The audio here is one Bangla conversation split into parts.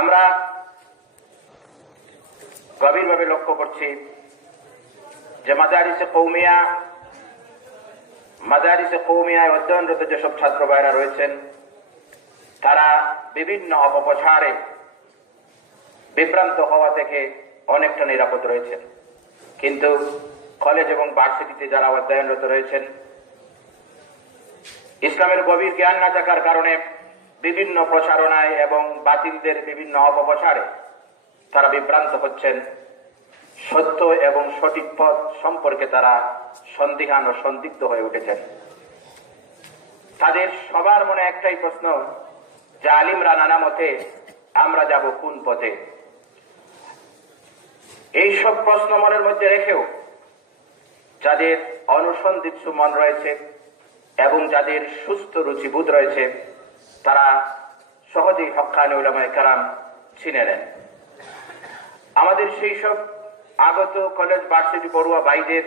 আমরা গভীরভাবে লক্ষ্য করছি যে মাদারিসে কৌমিয়ায় অধ্যয়নরত যেসব ছাত্র ভাইরা রয়েছেন তারা বিভিন্ন অপপ্রচারে বিভ্রান্ত হওয়া থেকে অনেকটা নিরাপদ রয়েছেন, কিন্তু কলেজ এবং ভার্সিটিতে যারা অধ্যয়নরত রয়েছেন ইসলামের গভীর জ্ঞান না থাকার কারণে বিভিন্ন প্রচারণায় এবং বাতিলদের বিভিন্ন অপপ্রচারে তারা বিভ্রান্ত হচ্ছেন। সত্য এবং সঠিক পথ সম্পর্কে তারা সন্দিহান ও সন্দিগ্ধ হয়ে উঠেছেন। তাদের সবার মনে একটাই প্রশ্ন যে আলিমরা নানা মতে আমরা যাব কোন পথে। এইসব প্রশ্ন মনের মধ্যে রেখেও যাদের অনুসন্ধিৎসু মন রয়েছে এবং যাদের সুস্থ রুচিবোধ রয়েছে তারা সহজেই হক্কানি উলামায়ে কেরাম চিনে নেন। আমাদের সেই সব আগত কলেজ ভার্সিটি পড়ুয়া ভাইদের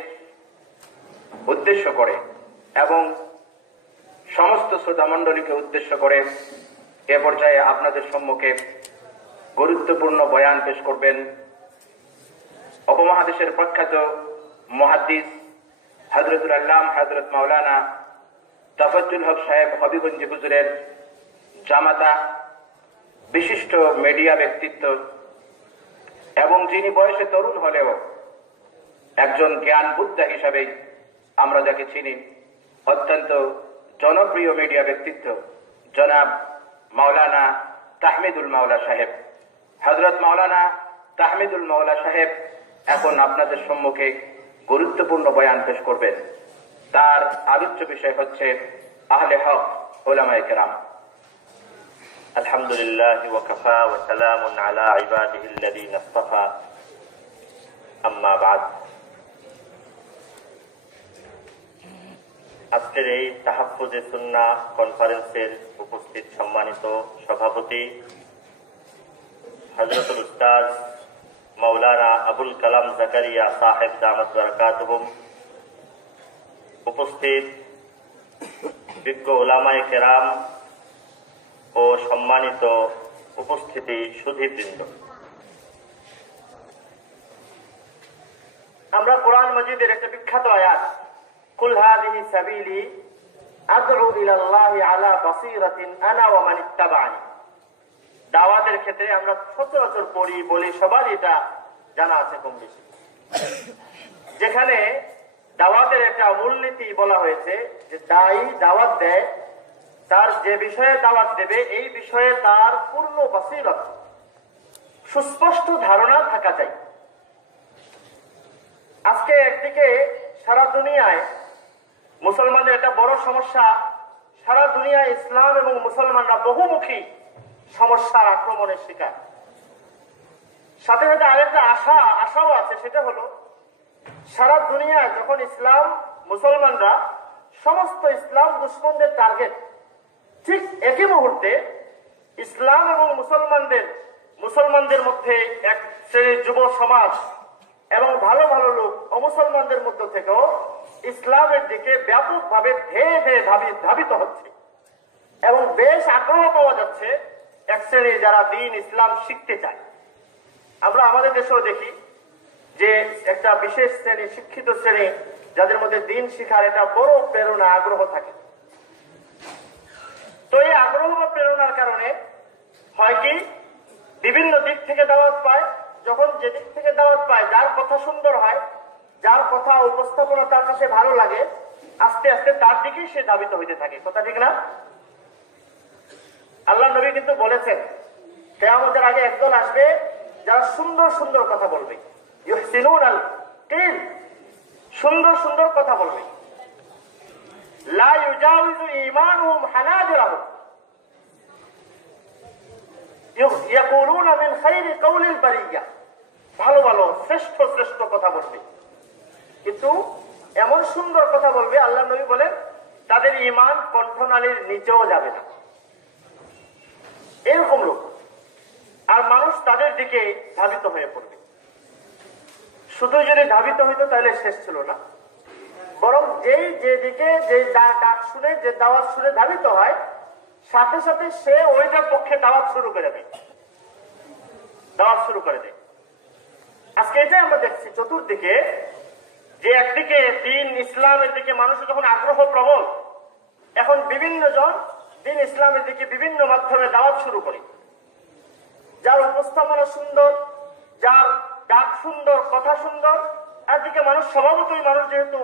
উদ্দেশ্য করে এবং সমস্ত শ্রোতা মণ্ডলীকে উদ্দেশ্য করে এ পর্যায়ে আপনাদের সম্মুখে গুরুত্বপূর্ণ বয়ান পেশ করবেন উপমহাদেশের প্রখ্যাত মুহাদ্দিস হযরতুল আল্লামা হযরত মাওলানা তাফাজ্জুল হক সাহেব হবিগঞ্জ হুজুরের জামাতা, বিশিষ্ট মিডিয়া ব্যক্তিত্ব এবং যিনি বয়সে তরুণ হলেও একজন জ্ঞান বুদ্ধা হিসাবে আমরা যাকে চিনি, অত্যন্ত জনপ্রিয় মিডিয়া ব্যক্তিত্ব জনাব মাওলানা তাহমিদুল মাওলা সাহেব। হযরত মাওলানা তাহমিদুল মাওলা সাহেব এখন আপনাদের সম্মুখে গুরুত্বপূর্ণ বয়ান পেশ করবেন। তার আলোচ্য বিষয় হচ্ছে আহলে হক উলামায়ে কেরাম। আলহামদুলিল্লাহ ওয়া কাফা ওয়া সালামুন আলা ইবাদিহিল্লাযীনা ইসতাফা, আম্মা বা'দ। আজকের এই তাহাফ্ফুজে সুন্নাহ কনফারেন্সের উপস্থিত সম্মানিত সভাপতি হযরতুল উস্তাদ মাওলানা আবুল কালাম জাকারিয়া সাহেব দামাত বারাকাতুহুম, উপস্থিত বিজ্ঞ উলামায়ে কেরাম ও সম্মানিত উপস্থিতি সুধীবৃন্দ, আমরা কোরআন মাজিদের একটা বিখ্যাত আয়াত কুল হাযিহি সাবিলি আদউ ইলাল্লাহি আলা বাসীরাতিন আনা ওয়া মান ইত্তাবা'আনি, দাওয়াতের ক্ষেত্রে আমরা সচরাচর পড়ি বলি, সবারই এটা জানা আছে কম বেশি, যেখানে দাওয়াতের একটা মূলনীতি বলা হয়েছে যে দায়ী দাওয়াত দেয়, তার যে বিষয়ে দাওয়াত দেবে এই বিষয়ে তার পূর্ণ বাসীরত, সুস্পষ্ট ধারণা থাকা চাই। আজকে একদিকে সারা দুনিয়ায় মুসলমানদের একটা বড় সমস্যা, সারা দুনিয়ায় ইসলাম এবং মুসলমানরা বহুমুখী সমস্যার আক্রমণের শিকার। সাথে সাথে আরেকটা আশাও আছে, সেটা হলো সারা দুনিয়ায় যখন ইসলাম মুসলমানরা সমস্ত ইসলাম দুশমনদের টার্গেট, ঠিক একই মুহূর্তে ইসলাম এবং মুসলমানদের মধ্যে এক শ্রেণীর যুব সমাজ এবং ভালো ভালো লোক অমুসলমানদের মধ্য থেকেও ইসলামের দিকে ব্যাপকভাবে ধেয়ে ধেয়ে ধাবিত হচ্ছে এবং বেশ আগ্রহ পাওয়া যাচ্ছে এক শ্রেণীর যারা দ্বীন ইসলাম শিখতে চায়। আমরা আমাদের দেশেও দেখি যে একটা বিশেষ শ্রেণী, শিক্ষিত শ্রেণী, যাদের মধ্যে দ্বীন শিখার এটা বড় প্রেরণা, আগ্রহ থাকে। তো এই আগ্রহ বা প্রেরণার কারণে হয় কি, বিভিন্ন দিক থেকে দাওয়াত পায়। যখন যে দিক থেকে দাওয়াত পায়, যার কথা সুন্দর হয়, যার কথা উপস্থাপনা তার কাছে ভালো লাগে, আস্তে আস্তে তার দিকেই সে ধাবিত হইতে থাকে। কথা ঠিক না? আল্লাহ নবী কিন্তু বলেছেন কিয়ামতের আগে একদল আসবে যারা সুন্দর সুন্দর কথা বলবে, ইহসিনুনাল কিল, সুন্দর সুন্দর কথা বলবে, লা ইউজাউযু ঈমানুহুম হানাজিরাহুম ইয়াকুলুনা মিন খায়রি কাউলিল বারিয়া, ভালো ভালো শ্রেষ্ঠ শ্রেষ্ঠ কথা বলবে, কিন্তু এমন সুন্দর কথা বলবে আল্লাহ নবী বলেন তাদের ঈমান কণ্ঠনালীর নিচেও যাবে না। এরকম লোক, আর মানুষ তাদের দিকে ধাবিত হয়ে পড়বে। শুধু যদি ধাবিত হইতো তাহলে শেষ ছিল না, বরং যেদিকে যে ডাক শুনে, যে দাওয়াত শুনে ধাবিত হয়, সাথে সাথে সে ওইটার পক্ষে দাওয়াত শুরু করে দেয়। দাওয়াত শুরু করে দেয়। আজকে এটাই আমরা দেখছি চতুর্দিকে, যে একদিকে দিন ইসলামের দিকে মানুষের যখন আগ্রহ প্রবল, এখন বিভিন্ন জন দিন ইসলামের দিকে বিভিন্ন মাধ্যমে দাওয়াত শুরু করে। যার উপস্থাপনা সুন্দর, যার ডাক সুন্দর, কথা সুন্দর, একদিকে মানুষ স্বভাবতই মানুষ যেহেতু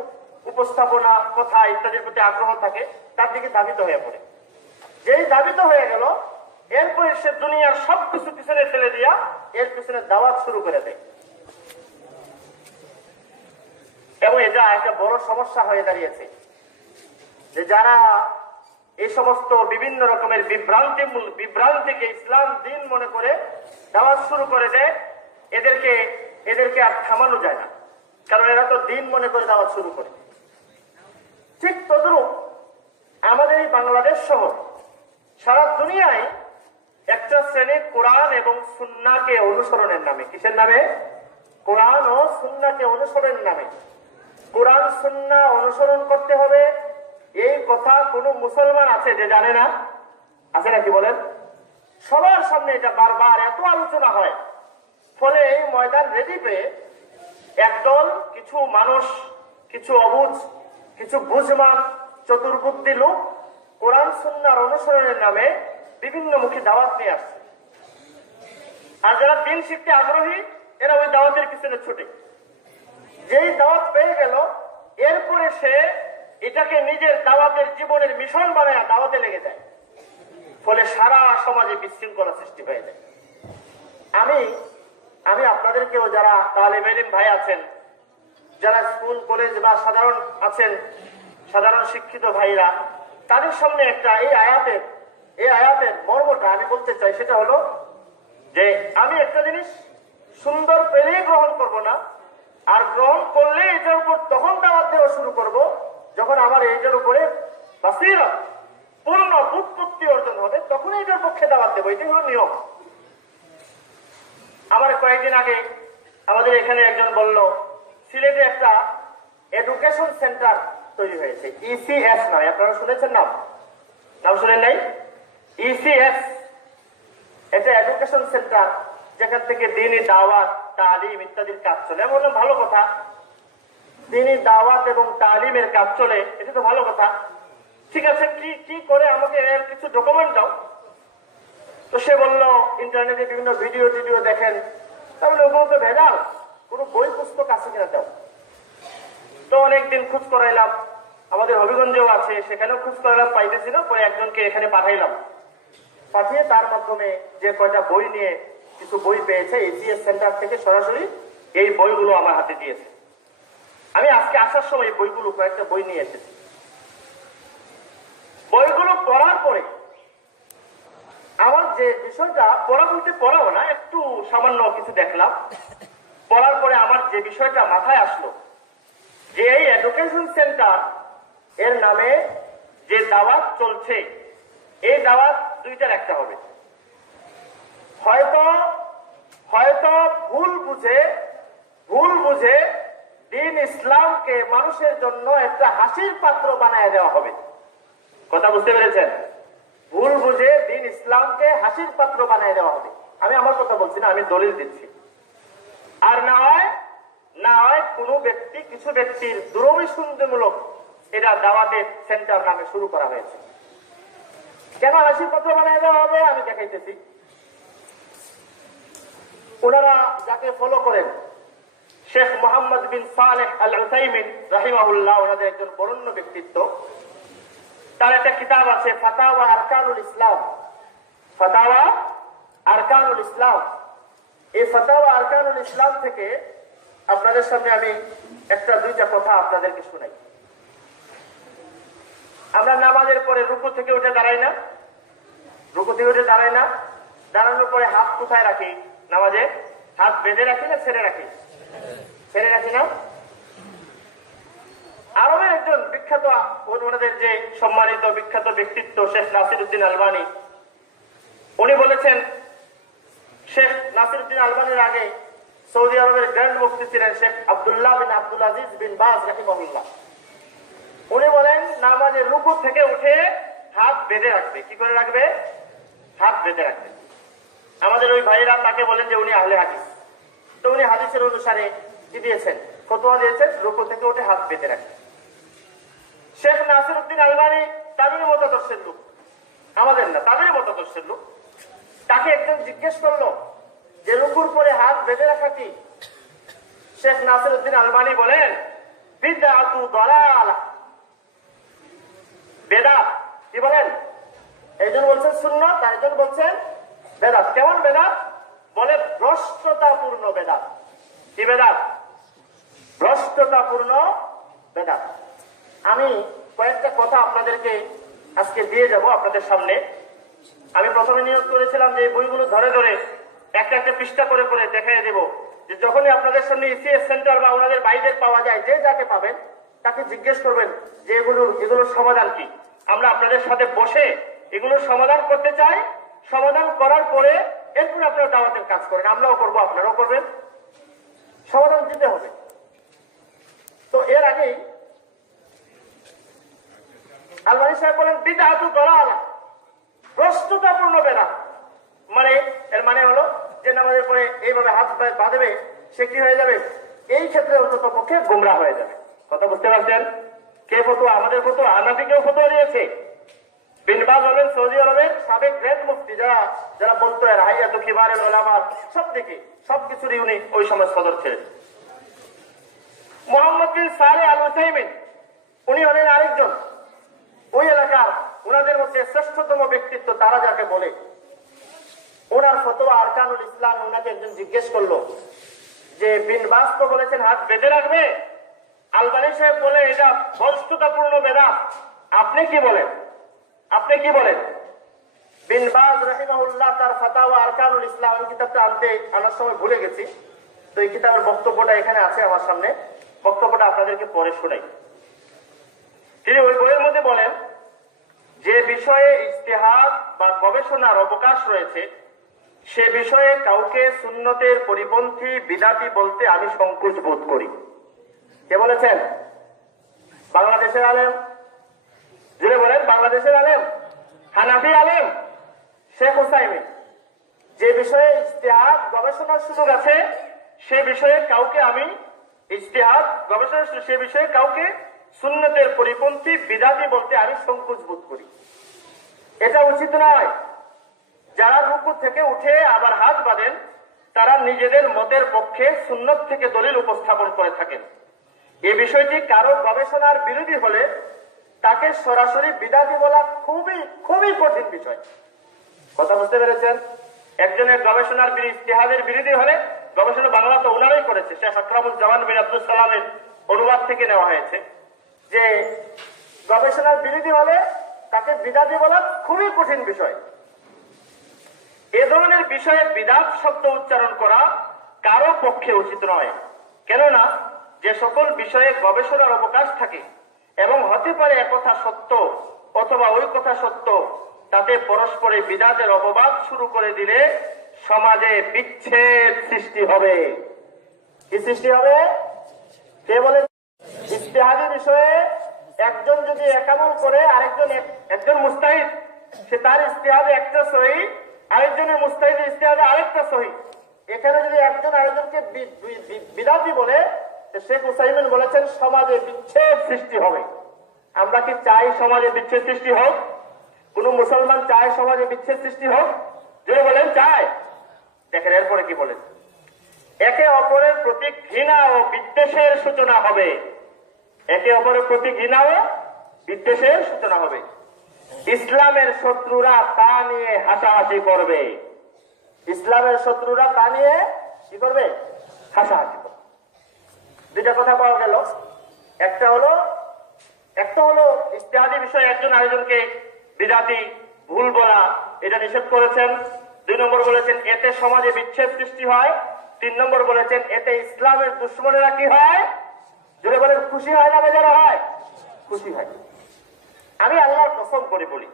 উপস্থাপনা, কথা ইত্যাদির প্রতি আগ্রহ থাকে, তার দিকে ধাবিত হয়ে পড়ে। যেই ধাবিত হয়ে গেল, এরপরে সে দুনিয়ার সবকিছু পিছনে ফেলে দিয়া এর পিছনে দাওয়াত শুরু করে দেয়। এবং এটা একটা বড় সমস্যা হয়ে দাঁড়িয়েছে, যে যারা এই সমস্ত বিভিন্ন রকমের বিভ্রান্তিকে ইসলাম দিন মনে করে দাওয়াত শুরু করে দেয়, এদেরকে আর থামানো যায় না, কারণ এরা তো দিন মনে করে দাওয়াত শুরু করে। ঠিক তদ্রূপ আমাদের এই বাংলাদেশ সহ সারা দুনিয়ায় একটা শ্রেণী কোরআন এবং সুন্নাহকে অনুসরণের নামে, কিসের নামে? কোরআন ও সুন্নাহকে অনুসরণের নামে। কোরআন সুন্নাহ অনুসরণ করতে হবে এই কথা কোন মুসলমান আছে যে জানে না? আছে নাকি বলেন? সবার সামনে এটা বারবার এত আলোচনা হয়, ফলে এই ময়দান রেডি পেয়ে একদল কিছু মানুষ, কিছু অবুঝ, কিছু বুঝমান চতুর্বুদ্ধি লোক কোরআন সুন্নাহর অনুসরণের নামে বিভিন্ন মুখী দাওয়াত নিয়ে আসছে। আর যারা দিন শিখতে আগ্রহী, এরা ওই দাওয়াতের পিছনে ছুটে। যেই দাওয়াত পেয়ে গেল, এরপরে সে এটাকে নিজের দাওয়াতের জীবনের মিশন বানায় দাওয়াতে লেগে যায়, ফলে সারা সমাজে বিশৃঙ্খলা সৃষ্টি হয়ে যায়। আমি আপনাদেরকেও, যারা তালেব ইলম ভাই আছেন, যারা স্কুল কলেজ বা সাধারণ আছেন, সাধারণ শিক্ষিত ভাইরা, তাদের সামনে একটা এই আয়াতের মর্মটা আমি বলতে চাই। সেটা হলো যে আমি একটা জিনিস সুন্দর পেলেই গ্রহণ করব না, আর গ্রহণ করলে এটার উপর তখন দাওয়াত দেওয়া শুরু করব যখন আমার এইটার উপরে বাসীরত, পূর্ণ বুৎপত্তি অর্জন হবে, তখন এটার পক্ষে দাওয়াত দেবো। এটাই হলো নিয়ম। আমার কয়েকদিন আগে আমাদের এখানে একজন বলল, সিলেটে একটা এডুকেশন সেন্টার তৈরি হয়েছে, ইসিএস নয়, আপনারা শুনেছেন? নাম শুনেন নাই? ইসিএস, এটা এডুকেশন সেন্টার, যেখান থেকে দিনী দাওয়াত, তালিম ইত্যাদির কাজ চলে। আমি বললাম ভালো কথা, দিনী দাওয়াত এবং তালিমের কাজ চলে, এটা তো ভালো কথা। ঠিক আছে, কি করে আমাকে এর কিছু ডকুমেন্ট দাও। তো সে বললো ইন্টারনেটে বিভিন্ন ভিডিও টিডিও দেখেন। তাহলে ওগুলো তো ভেজাল, কোনো বই পুস্তক আছে কিনা দাও। তো অনেকদিন খোঁজ করাইলাম, আমাদের হবিগঞ্জেও আছে, সেখানেও খোঁজ করাইলাম, পাইতেছি না। পরে একজনকে এখানে পাঠাইলাম, পাঠিয়ে তার মাধ্যমে যে কয়টা বই নিয়ে কিছু বই পেয়েছে এসিএস সেন্টার থেকে, সরাসরি এই বইগুলো আমার হাতে দিয়েছে। আমি আজকে আসার সময় এই বইগুলো, কয়েকটা বই নিয়ে এসেছি। বইগুলো পড়ার পরে আমার যে বিষয়টা, পড়া বলতে পড়াও না, একটু সামান্য কিছু দেখলাম, পড়ার পরে আমার যে বিষয়টা মাথায় আসলো, যে এই এডুকেশন সেন্টার এর নামে যে দাওয়াত চলছে, এই দাওয়াত দুইটার একটা হবে। হয়তো ভুল বুঝে দিন ইসলামকে মানুষের জন্য একটা হাসির পাত্র বানায় দেওয়া হবে। কথা বুঝতে পেরেছেন? ভুল বুঝে দিন ইসলামকে হাসির পাত্র বানায় দেওয়া হবে। আমি আমার কথা বলছি না, আমি দলিল দিচ্ছি। আর না হয় কোনো ব্যক্তি, কিছু ব্যক্তির দুরভিসন্ধিমূলক এটা দাওয়াতের সেন্টার নামে শুরু করা হয়েছে। কেন হাসির পাত্র বানায় দেওয়া হবে আমি দেখাইতেছি। ওনারা যাকে ফলো করেন, শেখ মোহাম্মদ বিন সালেহ আল উসাইমিন রাহিমাহুল্লাহ, ওনাদের একজন বরেণ্য ব্যক্তিত্ব। তার একটা কিতাব আছে, ফাতাওয়া আরকানুল ইসলাম। ফাতাওয়া আরকানুল ইসলাম। এই ফাতাওয়া আরকানুল ইসলাম থেকে আপনাদের সামনে আমি একটা দুইটা কথা আপনাদেরকে শোনাই। আমরা নামাজের পরে রুকু থেকে উঠে দাঁড়াই না? দাঁড়ানোর পরে হাত কোথায় রাখি? নামাজে হাত বেঁধে রাখি না ছেড়ে রাখি? ছেড়ে রাখি না? আরবের একজন বিখ্যাত, ওনাদের যে সম্মানিত বিখ্যাত ব্যক্তিত্ব শেখ নাসিরউদ্দিন আলবানী, উনি বলেছেন, শেখ নাসিরউদ্দিন আলবানীর আগে সৌদি আরবের গ্র্যান্ড মুফতি ছিলেন শেখ আব্দুল্লাহ বিন আব্দুল আজিজ বিন বাজ রাহিমাহুল্লাহ। উনি বলেন নামাজের রুকু থেকে উঠে হাত বেঁধে রাখবে। কি করে রাখবে? হাত বেঁধে রাখবে। আমাদের ওই ভাইরা তাকে বলেন যে উনি আহলে হাদিস। তো উনি হাদিসের অনুসারে কি দিয়েছেন, ফতোয়া দিয়েছেন রুকু থেকে উঠে হাত পেতে রাখেন। শেখ নাসিরউদ্দিন আলবানী তাদেরই মতাদর্শের লোক, আমাদের না, তাদেরই মতাদর্শের লোক। তাকে একজন জিজ্ঞেস করলো যে রুকুর পরে হাত বেঁধে রাখা কি? শেখ নাসিরউদ্দিন আলবানী বলেন বিদআতু দালালাহ, বেদাত। কি বলেন? একজন বলছেন সুন্নাত, আরেকজন বলছেন বেদাত। কেমন বেদাত? বলে ভ্রষ্টতাপূর্ণ বেদাত। কি বেদাত? ভ্রষ্টতাপূর্ণ বেদাত। আমি কয়েকটা কথা আপনাদেরকে আজকে দিয়ে যাব আপনাদের সামনে। আমি প্রথমে নিয়োগ করেছিলাম যে এই বইগুলো ধরে ধরে একটা একটা পৃষ্ঠা করে করে দেখাই দেব, যে যখনই আপনাদের সামনে ইসিএস সেন্টার বা ওনাদের বাইরের পাওয়া যায়, যে যাকে পাবেন তাকে জিজ্ঞেস করবেন যে এগুলোর সমাধান কি। আমরা আপনাদের সাথে বসে এগুলোর সমাধান করতে চাই। সমাধান করার পরে এরপর আপনারা দাওয়াতের কাজ করেন, আমরাও করবো, আপনারাও করবেন। সমাধান দিতে হবে। তো এর আগেই আলবানী সাহেব বলেন বিদআতু দালালাহ, ভ্রষ্টতাপূর্ণ বেদাত। মানে এর মানে হলো যে নামাজের পরে এইভাবে হাত বাঁধবে, সে কি হয়ে যাবে? এই ক্ষেত্রে অন্তত পক্ষে গোমরা হয়ে যাবে। কথা বুঝতে পারছেন? কে ফতোয়া? আমাদের ফতোয়া। হানাফি কেউ ফতোয়া দিয়েছে। বিন বাজ হলেন সৌদি আরবের সাবেক গ্রেট মুফতি, যারা বলতো হাইয়াতু কিবারিল উলামা, সব দিকে সবকিছুরই উনি ওই সময় সদর ছিলেন। মোহাম্মদ বিন সালেহ আল উসাইমিন, উনি হলেন আরেকজন ওই এলাকার, ওনাদের মধ্যে শ্রেষ্ঠতম ব্যক্তিত্ব তারা যাকে বলে। ওনার ফতোয়া আরকানুল ইসলাম। ওনাকে একজন জিজ্ঞেস করলো যে বিন বাজ তো বলেছেন হাত বেঁধে রাখবে, আলবানী সাহেব বলে এটা ভ্রষ্টতাপূর্ণ বেদাত, আপনি কি বলেন? আপনি কি বলেন? বিন বাজ রাহিমাহুল্লাহ তার ফাতাওয়া আরকানুল ইসলাম, আমি কিতাবটা আনার সময় ভুলে গেছি, তো এই কিতাবের বক্তব্যটা এখানে আছে আমার সামনে। বক্তব্যটা আপনাদেরকে পরে শোনাই। তিনি ওই বইয়ের মধ্যে বলেন যে বিষয়ে ইজতিহাদ বা গবেষণার অবকাশ রয়েছে, সে বিষয়ে কাউকে সুন্নতের পরিপন্থী বিদাতি বলতে আমি সংকোচ বোধ করি। কে বলেছেন? বাংলাদেশের আলেম। যিনি বলেন বাংলাদেশের আলেম, হানাফি আলেম শেখ উসাইমিন। যে বিষয়ে ইজতিহাদ গবেষণার সুযোগ আছে সে বিষয়ে কাউকে আমি ইজতিহাদ গবেষণা সে বিষয়ে কাউকে সুন্নতের পরিপন্থী বিদাতি বলতে আমি সংকোচ বোধ করি। এটা উচিত নয়। যারা রুকু থেকে উঠে আবার হাত বাঁধেন তারা নিজেদের মতের পক্ষে সুন্নত থেকে দলিল উপস্থাপন করে থাকেন। এই বিষয়টি কারো গবেষণার বিরোধী হলে তাকে সরাসরি বিদাতি বলা খুবই খুবই কঠিন বিষয়। কথা বুঝতে পেরেছেন? একজনের গবেষণার ইজতিহাদের বিরোধী হলে, গবেষণা বাংলা তো ওনারাই করেছে, শেখ আকরামুজ্জামান বিন আব্দুল সালামের অনুবাদ থেকে নেওয়া হয়েছে, যে গবেষণার বিরোধী হলে তাকে বিদাতি বলা খুবই কঠিন বিষয়। এ ধরনের বিষয়ে বিদাত শব্দ উচ্চারণ করা কারো পক্ষে উচিত নয়। কেননা যে সকল বিষয়ে গবেষণার অবকাশ থাকে এবং হতে পারে একথা সত্য অথবা ওই কথা সত্য, তাতে পরস্পরে বিদাতের অপবাদ শুরু করে দিলে সমাজে বিচ্ছেদ সৃষ্টি হবে। কি সৃষ্টি হবে? কে বলে? ইজতিহাদি বিষয়ে একজন যদি একামল করে, একজন মুস্তাহিদ, সে তার ইজতিহাদে একটা সহি, আরেকজনের মুস্তাহিদের ইজতিহাদে আরেকটা সহি। এখানে যদি একজন আরেকজনকে বিদাতি বলে, শেখ উসাইমিন বলেছেন সমাজে বিচ্ছেদ সৃষ্টি হবে। আমরা কি চাই সমাজে বিচ্ছেদ সৃষ্টি হোক? কোন মুসলমান চায় সমাজে বিচ্ছেদ সৃষ্টি হোক? যদি বলেন চায়, দেখেন এরপরে কি বলেন, একে অপরের প্রতি ঘৃণা ও বিদ্বেষের সূচনা হবে। একে অপরের প্রতি ঘৃণা ও বিদ্বেষের সূচনা হবে। ইসলামের শত্রুরা তা নিয়ে হাসাহাসি করবে। ইসলামের শত্রুরা তা নিয়ে কি করবে? হাসাহাসি করবে। দুইটা কথা পাওয়া গেল। একটা হলো ইজতিহাদি বিষয়ে একজন আরেকজনকে বিদাতি ভুল বলা, এটা নিষেধ করেছেন। 2 নম্বর বলেছেন এতে সমাজে বিচ্ছেদ সৃষ্টি হয়। 3 নম্বর বলেছেন এতে ইসলামের দুশ্মনেরা কি হয়? যদি বলেন খুশি হয় না বেজার হয়? খুশি হয়। আমি আল্লাহর কসম করে বলি,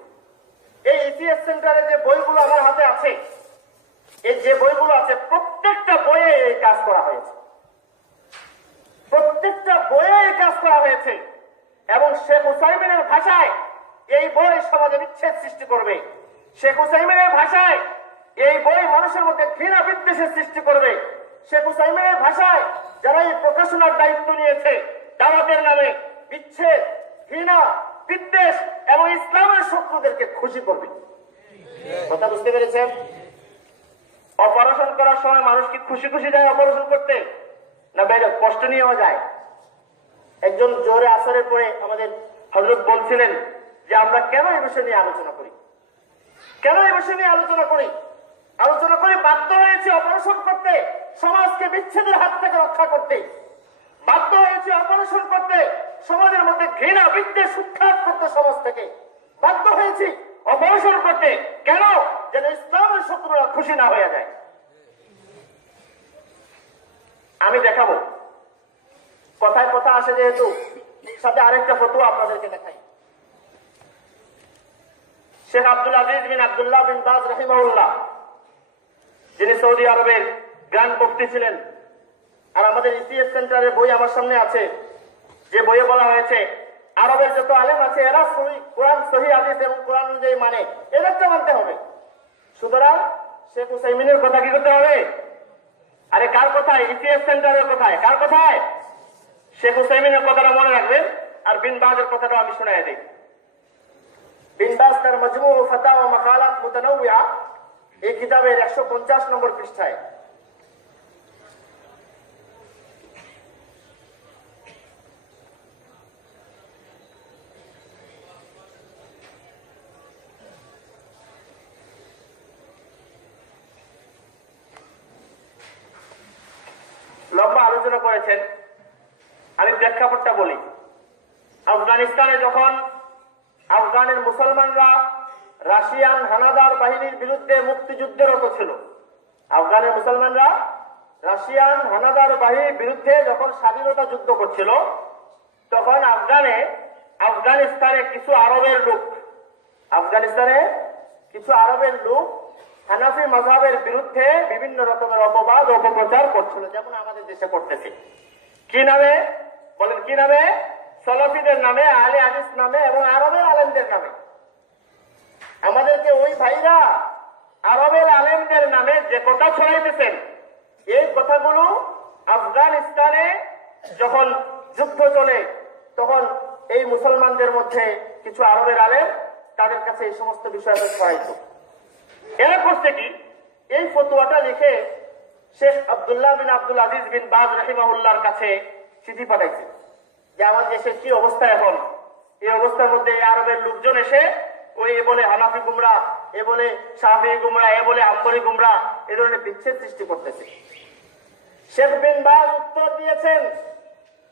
এই ইতিহাস সেন্টারে যে বইগুলো আমার হাতে আছে, এই যে বইগুলো আছে প্রত্যেকটা বইয়ে এই কাজ করা হয়েছে। প্রত্যেকটা বইয়ে এই কাজ করা হয়েছে। এবং শেখ উসাইমিনের ভাষায় এই বই সমাজে বিচ্ছেদ সৃষ্টি করবে। শেখ উসাইমিনের ভাষায় এই বই মানুষের মধ্যে ঘৃণা বিদ্বেষের সৃষ্টি করবে। শেখ হুসাইনের ভাষায় যারা এই প্রকাশনার দায়িত্ব নিয়েছে, দাওয়াতের নামে বিচ্ছেদ, ঘৃণা, বিদ্বেষ এবং ইসলামের শত্রুদেরকে খুশি করবে। কথা বুঝতে পেরেছেন? অপারেশন করার সময় মানুষ কি খুশি খুশি যায় অপারেশন করতে, না বাইরে কষ্ট নিয়েও যায়? একজন জোহরে আসরের পরে আমাদের হযরত বলছিলেন যে আমরা কেন এই বিষয় নিয়ে আলোচনা করি, কেন এই বিষয় নিয়ে আলোচনা করি? আলোচনা করে বাধ্য হয়েছে অপারেশন করতে, সমাজকে বিচ্ছেদের হাত থেকে রক্ষা করতে। বাধ্য হয়েছে অপারেশন করতে, সমাজের মধ্যে ঘৃণা বিদ্বেষ উৎখাত করতে সমাজ থেকে। বাধ্য হয়েছি অপারেশন করতে, কেন? যেন ইসলামের শত্রুরা খুশি না হয়ে যায়। আমি দেখাবো, কথায় কথা আসে যেহেতু, সাথে আরেকটা ফতোয়া আপনাদেরকে দেখাই। শেখ আব্দুল আজিজ বিন আব্দুল্লাহ বিন বাজ রাহিমাহুল্লাহ, যিনি সৌদি আরবের গ্র্যান্ড মুফতি ছিলেন, আর আমাদের ইসিএস সেন্টারের বই আমার সামনে আছে, যে বইয়ে বলা হয়েছে আরবের যত আলেম আছে এরা কোরআন সহি হাদিস এবং কোরআন অনুযায়ী মানে, এদেরটা মানতে হবে। সুতরাং শেখ হুসাইমিনের কথা কি করতে হবে? আরে কার কথায়? ইসিএস সেন্টারের কথায়। কার কথায়? শেখ হুসাইমিনের কথাটা মনে রাখবেন, আর বিন বাজের কথাটা আমি শোনাই দিই। বিন বাজ তার মাজমু ফাতাওয়া মাকালাত মুতানাওয়িআ এই কিতাবের 150 নম্বর পৃষ্ঠায় লম্বা আলোচনা করেছেন। আমি প্রেক্ষাপটটা বলি। আফগানিস্তানে যখন আফগানের মুসলমানরা রাশিয়ান হানাদার বাহিনীর বিরুদ্ধে মুক্তিযুদ্ধরত ছিল, আফগানের মুসলমানরা রাশিয়ান হানাদার বাহিনীর বিরুদ্ধে যখন স্বাধীনতা যুদ্ধ করছিল, তখন আফগানিস্তানে কিছু আরবের লোক হানাফি মাযহাবের বিরুদ্ধে বিভিন্ন রকমের অপবাদ অপপ্রচার করছিল, যেমন আমাদের দেশে করতেছে। কি নামে বলেন? কি নামে? সলাফিদের নামে, আহলে হাদিস নামে এবং আরবের আলেমদের নামে। আমাদেরকে ওই ভাইরা আরবের আলেমদের নামে যে কথা ছড়াইতেছেন, এই কথাগুলো আফগানিস্তানে যখন যুদ্ধ চলে, তখন এই মুসলমানদের মধ্যে কিছু আরবের আলেম তাদের কাছে এই সমস্ত বিষয়টা ছড়াইত। এরা করছে কি? এই ফতোয়াটা লিখে শেখ আব্দুল্লাহ বিন আব্দুল আজিজ বিন বাজ রাহিমাহুল্লাহর কাছে চিঠি পাঠাইছে যে আমার দেশের কি অবস্থা এখন। এই অবস্থার মধ্যে এই আরবের লোকজন এসে ওই এ বলে হানাফি গুমরা, এ বলে শাফি গুমরা, এ বলে আম্বরি গুমরা, এ ধরনের বিচ্ছেদ সৃষ্টি করতেছে। শেখ বিন বাজ উত্তর দিয়েছেন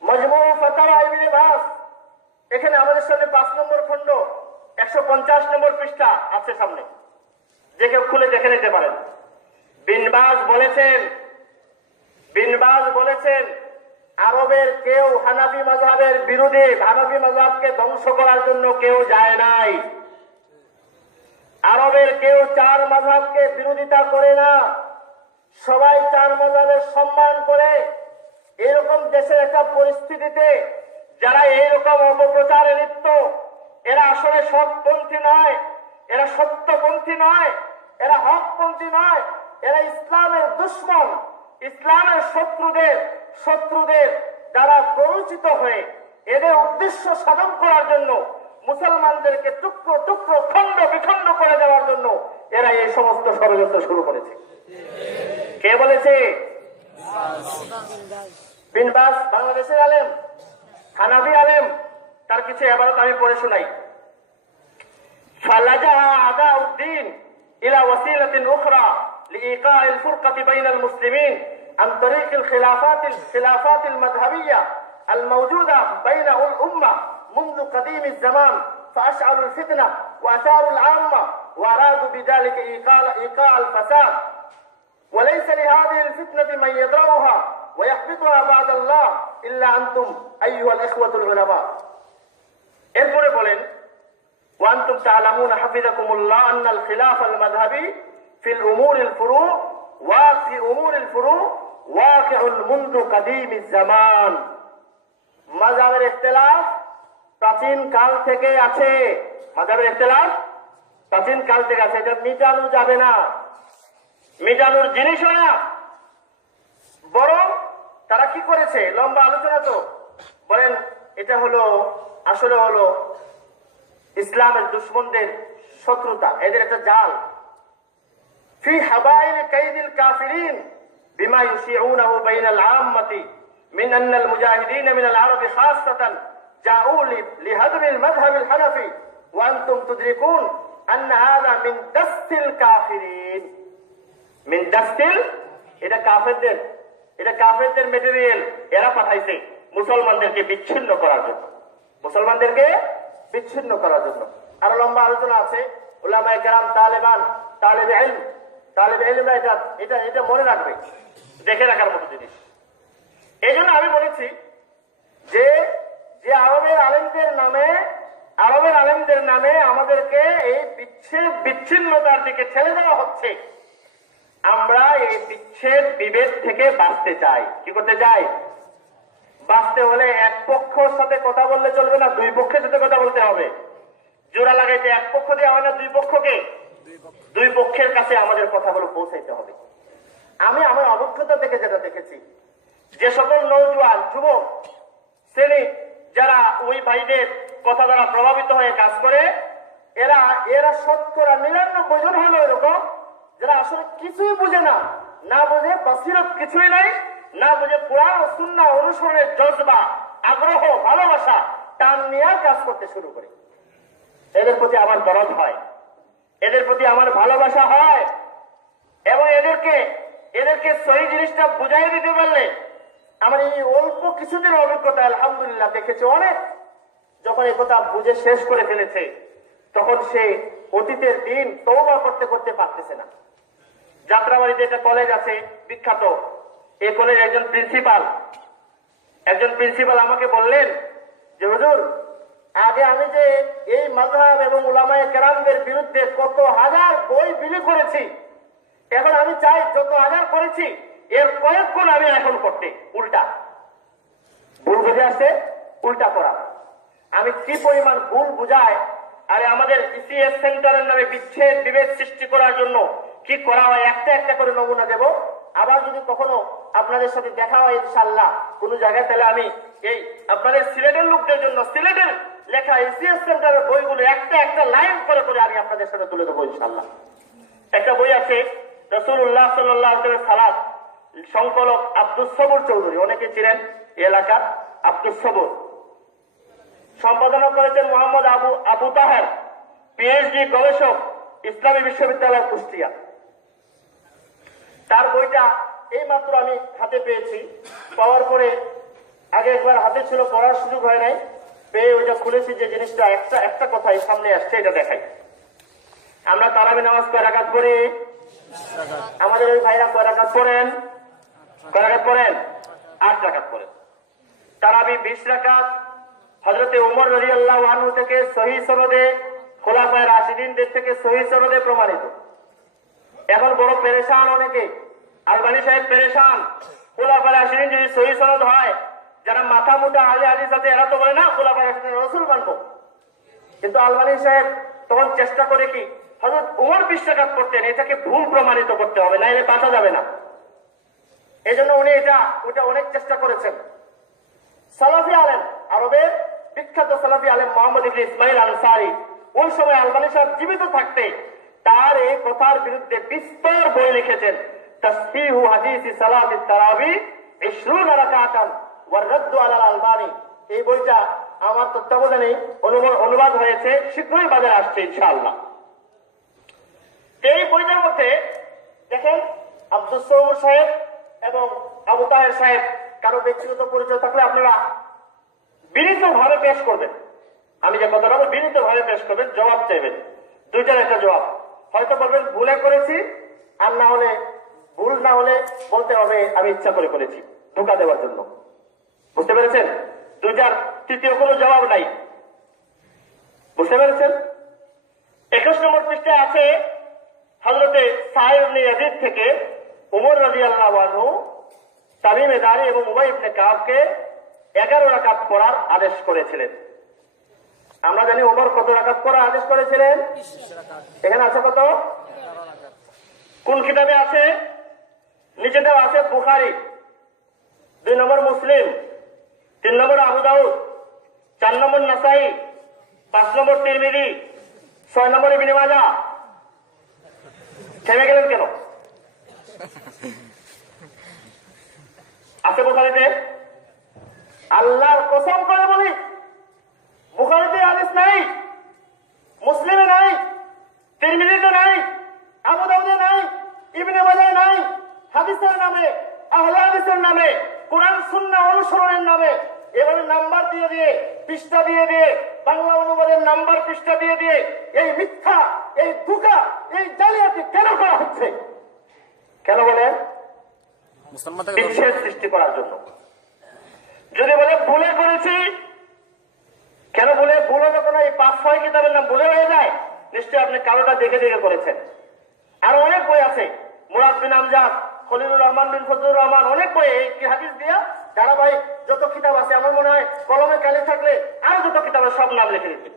মজমু ফাতাওয়া ইবনে বাজ, এখানে আমাদের সামনে 5 নম্বর খণ্ড 150 নম্বর পৃষ্ঠা আছে সামনে, যে কেউ খুলে দেখে নিতে পারেন। বিন বাজ বলেছেন আরবের কেউ হানাফি মাযহাবের বিরোধী, হানাফি মাযহাবকে ধ্বংস করার জন্য কেউ যায় নাই। আরবের কেউ 4 মাযহাবকে বিরোধিতা করে না, সবাই 4 মাযহাবের সম্মান করে। এরকম দেশের একটা পরিস্থিতিতে যারা এইরকম অপপ্রচারে লিপ্ত, এরা আসলে সৎপন্থী নয়, এরা সত্যপন্থী নয়, এরা হকপন্থী নয়, এরা ইসলামের দুশমন, ইসলামের শত্রুদের দ্বারা প্ররোচিত হয়ে এদের উদ্দেশ্য সাধন করার জন্য, মুসলমানদেরকে টুকরো টুকরো খণ্ড বিখণ্ড করে দেওয়ার জন্য এরা এই সমস্ত ষড়যন্ত্র শুরু করেছে। কে বলেছে? বিন বাজ বাংলাদেশের আলেম, হানাফি আলেম। তার কিছু ইবারত আমি পড়ে শোনাই। ফালাজা আদাউদ্দিন ইলা ওয়াসিলাতিন উখরা লিইকাء الفرقة بين المسلمين عن طريق الخلافات المذهبية الموجودة بين الأمة منذ قديم الزمان، فأشعلوا الفتنة وأثاروا العامة وأرادوا بذلك إيقاع الفساد، وليس لهذه الفتنة من يدرؤها ويحبطها بعد الله إلا أنتم أيها الإخوة العلماء। এরপরে বলেন وأنتم تعلمون حفظكم الله أن الخلاف المذهبي في الأمور الفروع واقع منذ قديم الزمان। মাযহাবের ইখতিলাফ প্রাচীন কাল থেকে আছে, মাযহাবের ইখতিলাফ প্রাচীন কাল থেকে আছে, এটা মিটানো যাবে না। মেটানোর জিনিসও না, বরং তারা কি করেছে, লম্বা আলোচনা তো, বলেন এটা হলো আসলে হলো ইসলামের দুশ্মনদের শত্রুতা, এদের একটা জাল। ফি হাবাইল কাইদিল কাফিরিন বিমা ইউশিউনাহু বাইনাল আম্মাতি মিন আন্নাল মুজাহিদিন মিনাল আরবি খাসসাতান জাউ লিহাদমিল মাযহাবিল হানাফি ওয়া আনতুম তুদরিকুন আন্না হাযা মিন দাসতিল কাফিরিন। মিন দাসতিল, এটা কাফেরদের মেটেরিয়াল এরা পাঠাইছে মুসলমানদেরকে বিচ্ছিন্ন করার জন্য, মুসলমানদেরকে বিচ্ছিন্ন করার জন্য। আরো লম্বা আলোচনা আছে, উলামায়ে কেরাম, তালেবান, তালেবে ইলমরা এটা মনে রাখবে, দেখে রাখার মতো জিনিস। এই জন্য আমি বলেছি যে যে আরবের আলেমদের নামে আমাদেরকে এই বিচ্ছিন্নতার দিকে ঠেলে দেওয়া হচ্ছে, আমরা এই বিচ্ছেদ বিভেদ থেকে বাঁচতে চাই। কি করতে চাই? বাঁচতে হলে এক পক্ষের সাথে কথা বললে চলবে না, দুই পক্ষের সাথে কথা বলতে হবে। জোড়া লাগাইতে এক পক্ষ দিয়ে হয় না, দুই পক্ষের কাছে আমাদের কথাগুলো পৌঁছাইতে হবে। আমি আমার অভিজ্ঞতা থেকে যেটা দেখেছি, যে সকল নওজোয়ান যুবক শ্রেণী যারা ওই ভাইদের কথা দ্বারা প্রভাবিত হয়ে কাজ করে, এরা শতকরা 99 জন হলো এরকম যারা আসলে কিছুই বুঝে না বুঝে বাসিরত কিছুই নাই, না বুঝে কোরআন ও সুন্নাহ অনুসরণের জজবা, আগ্রহ, ভালোবাসা, টান নিয়ে কাজ করতে শুরু করে। এদের প্রতি আমার দরদ হয়, এদের প্রতি আমার ভালোবাসা হয়, এবং এদেরকে সহি জিনিসটা বুঝাই দিতে পারলে, আমার এই অল্প কিছুদিন অভিজ্ঞতা আলহামদুলিল্লাহ দেখেছে অনেক, যখন এই কথা বুঝে শেষ করে ফেলেছে তখন সে অতীতের দিন তওবা করতে করতে পারতেছে না। যাত্রাবাড়িতে একটা কলেজ আছে বিখ্যাত, এই কলেজ একজন প্রিন্সিপাল আমাকে বললেন যে হুজুর, আগে আমি যে এই মাযহাব এবং উলামায়ে কেরামদের বিরুদ্ধে কত হাজার বই বিলি করেছি, এখন আমি চাই যত হাজার করেছি এর কয়েক গুণ আমি এখন করতে, উল্টা ভুল বুঝে আসছে, উল্টা করা। আমি কি পরিমাণ ভুল বুঝায়, আরে আমাদের ইসিএস সেন্টারের নামে বিচ্ছেদ বিভেদ সৃষ্টি করার জন্য কি করা হয় একটা একটা করে নমুনা দেব। আবার যদি কখনো আপনাদের সাথে দেখা হয় ইনশাআল্লাহ কোন জায়গায়, তাহলে আমি এই আপনাদের সিলেটের লোকদের জন্য সিলেটের লেখা ইসিএস সেন্টারের বইগুলো একটা একটা লাইন করে করে আমি আপনাদের সাথে তুলে দেবো ইনশাআল্লাহ। একটা বই আছে রাসূলুল্লাহ সাল্লাল্লাহু আলাইহি ওয়াসাল্লাম সালাত, সংকলক আব্দুস সবুর চৌধুরী, অনেকে চিনেন এলাকার আব্দুস সবুর। সম্পাদনা করেছেন মোহাম্মদ আবু তাহের, পিএইচডি গবেষক, ইসলামী বিশ্ববিদ্যালয় কুষ্টিয়া। তার বইটা এই মাত্র আমি হাতে পেয়েছি, পাওয়ার পরে আগে একবার হাতে ছিল, পড়ার সুযোগ হয় নাই, পেয়ে ওইটা খুলেছি। যে জিনিসটা একটা কথাই সামনে আসছে, এটা দেখাই। আমরা তারাবি নামাজ কয় রাকাত পড়ি? আমাদের ওই ভাইরা কয় রাকাত পড়েন? 8 রাকাত পড়েন। তারাবি 20 রাকাত হযরতে ওমর রাদিয়াল্লাহু আনহু থেকে সহিহ সনদে, খোলাফায়ে রাশিদিনদের থেকে সহিহ সনদে প্রমাণিত। এখন বড় পেরেশান অনেকে, আলবানী সাহেব পেরেশান, খোলাফায়ে রাশিদিন যদি সহিহ সনদ হয়, যারা মাথা মোটা আহলে হাদিস আছে এরা তো বলে না খোলাফায়ে রাশিদিনের রাসূল মানবো, কিন্তু আলবানী সাহেব তখন চেষ্টা করে কি হযরত ওমর 20 রাকাত করতেন, এটাকে ভুল প্রমাণিত করতে হবে, নাইলে বাঁচা যাবে না। এই জন্য উনি ওটা অনেক চেষ্টা করেছেন। সালাফি আলেম, আরবের বিখ্যাত সালাফি আলেম মুহাম্মদ ইবনে ইসমাইল আনসারী, ওই সময় আলবানী সাহেব জীবিত থাকতে তার এই কথার বিরুদ্ধে বিস্তর বই লিখেছেন। তাসহিহু হাদিসি সালাতিত তারাবি 20 রাকাতান ওয়া রাদ্দু আলা আলবানী। এই বইটা আমার তত্ত্বাবধানে অনুবাদ হয়েছে, শীঘ্রই বাজারে আসছে ইনশাআল্লাহ। এই বইটার মধ্যে দেখেন আব্দুস সবুর সাহেব এবং আবু তাহের সাহেব, কারো ব্যক্তিগত পরিচয় থাকলে আপনারা বিনীতভাবে পেশ করবেন। আমি যে কথাটা বলবো বিনীতভাবে পেশ করবেন, জবাব চাইবেন, দুইটার একটা জবাব। হয়তো বলবেন ভুলে করেছি, আর না হলে ভুল না হলে বলতে হবে আমি ইচ্ছা করে করেছি, ধোঁকা দেওয়ার জন্য। বুঝতে পেরেছেন? দুইটার তৃতীয় কোনো জবাব নাই। বুঝতে পেরেছেন? 21 নম্বর পৃষ্ঠায় আছে হযরতে সাঈদ ইবনে ইয়াজিদ থেকে ওমর রাদিয়াল্লাহু আনহু তামিমে দারি এবং উবাই ইবনে কাবকে 11 রাকাত পড়ার আদেশ করেছিলেন। আমরা জানি ওমর কত রাকাত পড়ার আদেশ করেছিলেন? এখানে আছে কত? কোন কিতাবে আছে? নিচেতেও আছে বুখারী, 2 নম্বর মুসলিম, 3 নম্বর আবু দাউদ, 4 নম্বর নাসাই, 5 নম্বর তিরমিজি, 6 নম্বর ইবনে মাজাহ। থেমে গেলেন কেন? আছে বুখারীতে? আল্লাহর কসম করে বলি বুখারীতে হাদিস নাই, মুসলিমে নাই, তিরমিজিতে নাই, আবু দাউদে নাই, ইবনে মাজাহে নাই। হাদিসের নামে, আহলে হাদিসের নামে, কোরআন সুন্নাহ অনুসরণের নামে এভাবে নাম্বার দিয়ে দিয়ে, পৃষ্ঠা দিয়ে দিয়ে, বাংলা অনুবাদের নাম্বার পৃষ্ঠা দিয়ে দিয়ে এই মিথ্যা, এই ধোঁকা, এই জালিয়াতি কেন করা হচ্ছে? কেন বলেন? বিচ্ছেদ সৃষ্টি করার জন্য। যদি বলে ভুলে করেছি, কেন বলে ভুল হবে? কোনো এই 5-6 কিতাবের নাম ভুলে হয়ে যায়? নিশ্চয়ই আপনি কারোটা দেখে দেখে করেছেন। আরো অনেক বই আছে, মুরাদ বিন আমজাদ, খলিলুর রহমান বিন ফজলুর রহমান, অনেক বই এই হাদিস দিয়া ধারাবাহিক যত কিতাব আছে, আমার মনে হয় কলমে কালি থাকলে আরো যত কিতাবের সব নাম লিখে দিতে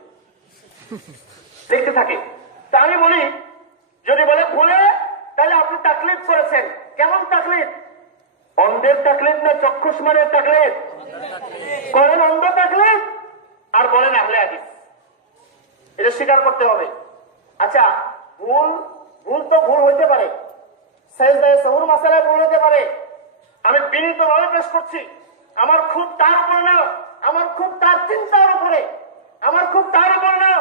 লিখতে থাকে। তা আমি বলি, যদি বলে ভুলে, তাহলে আপনি তাকলিদ করেছেন। কেমন তাকলিদ? অন্ধের তাকলিদ না চক্ষুষ্মানের তাকলিদ? করেন অন্ধ তাকলিদ আর বলেন আহলে হাদিস। এটা স্বীকার করতে হবে। আচ্ছা, ভুল ভুল তো ভুল হইতে পারে, সেজদায়ে সহুর মাসালায় ভুল হতে পারে। আমি বিনীতভাবে পেশ করছি, আমার খুব তার উপরে না, আমার খুব তার চিন্তার উপরে, আমার খুব তার উপরে না,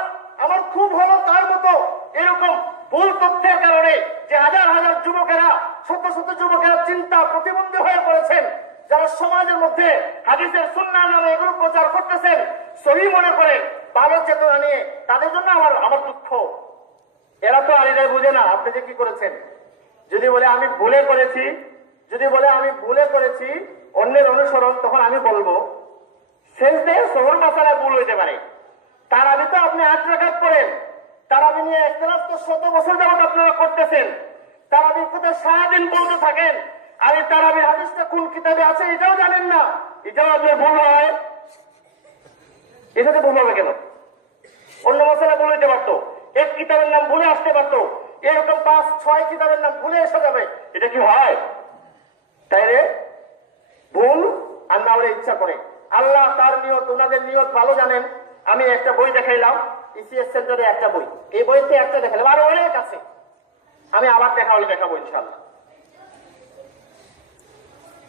আমার খুব হলো তার মতো এরকম ভুল তথ্যের কারণে যে হাজার হাজার যুবকেরা, শত শত যুবকেরা চিন্তা প্রতিবন্ধী হয়ে পড়েছেন, যারা সমাজের মধ্যে হাদিসের সুন্নাহ নামে এগুলো প্রচার করতেছেন সহি মনে করে, ভালো চেতনা নিয়ে, তাদের জন্য আমার দুঃখ। এরা তো আর এটাই বুঝে না আপনি যে কি করেছেন। যদি বলে আমি ভুলে করেছি, যদি বলে আমি ভুলে করেছি অন্যের অনুসরণ, তখন আমি বলবো সেজদায়ে সহুর মাসালায় ভুল হইতে পারে। তারাবি তো আপনি 8 রাকাত করেন, তারাবি নিয়ে ইখতিলাফ তো 100 বছর যাবত আপনারা করতেছেন, তারাবির কথা সারাদিন বলতে থাকেন, আর এই তারাবির হাদিসটা কোন কিতাবে আছে এটাও জানেন না, এটাও আপনার ভুল হয়। এটাতে ভুল হবে কেন? অন্য মশলা ভুল হইতে পারতো, এক কিতাবের নাম ভুলে আসতে পারতো, এরকম 5-6 কিতাবের নাম ভুলে এসে যাবে। এটা কি হয়? তাই রে, ভুল আর না হলে ইচ্ছা করে। আল্লাহ তার নিয়ত, ওনাদের নিয়ত ভালো জানেন। আমি একটা বই দেখাইলাম, ইসিএস সেন্টারে একটা বই, এই বইতে একটা দেখালাম, আরো অনেক আছে, আমি আবার দেখাবো ইনশাআল্লাহ।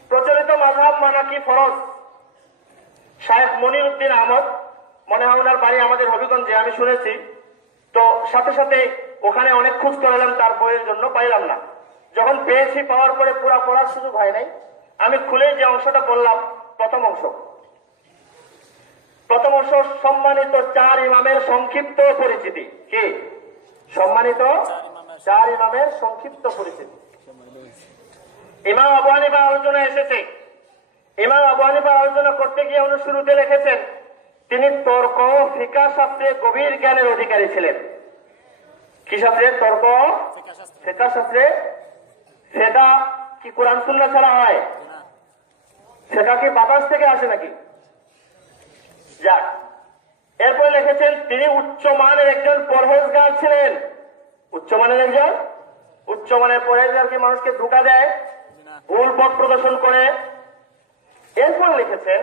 প্রচলিত মাযহাব মানা কি ফরজ? শায়েখ মনির উদ্দিন আহমদ, মনে হয় ওনার বাড়ি আমাদের হবিগঞ্জে, আমি শুনেছি। তো সাথে সাথে ওখানে অনেক খোঁজ করলাম তার বইয়ের জন্য, পাইলাম না। যখন পেয়েছি, পাওয়ার পরে পুরো পড়ার সুযোগ হয় নাই। আমি খুলে যে অংশটা বললাম, প্রথম অংশ সম্মানিত 4 ইমামের সংক্ষিপ্ত পরিচিতি। কি সম্মানিত 4 ইমামের সংক্ষিপ্ত পরিচিতি? ইমাম আবু হানিফা আলোচনা এসেছে। ইমাম আবু হানিফা আলোচনা করতে গিয়ে উনি শুরুতে লিখেছেন তিনি তর্ক ফিকাহ শাস্ত্রে গভীর জ্ঞানের অধিকারী ছিলেন। কি শাস্ত্রে? তর্ক ফিকাহ শাস্ত্রে। সেটা কি কোরআন সুন্নাহ ছাড়া হয়? সেটা কি বাতাস থেকে আসে নাকি? যাক, এরপরে লিখেছেন তিনি উচ্চমানের একজন পরহেজগার ছিলেন। উচ্চমানের পরহেজগার কি মানুষকে ধোঁকা দেয়, ভুল পথ প্রদর্শন করে? এরপর লিখেছেন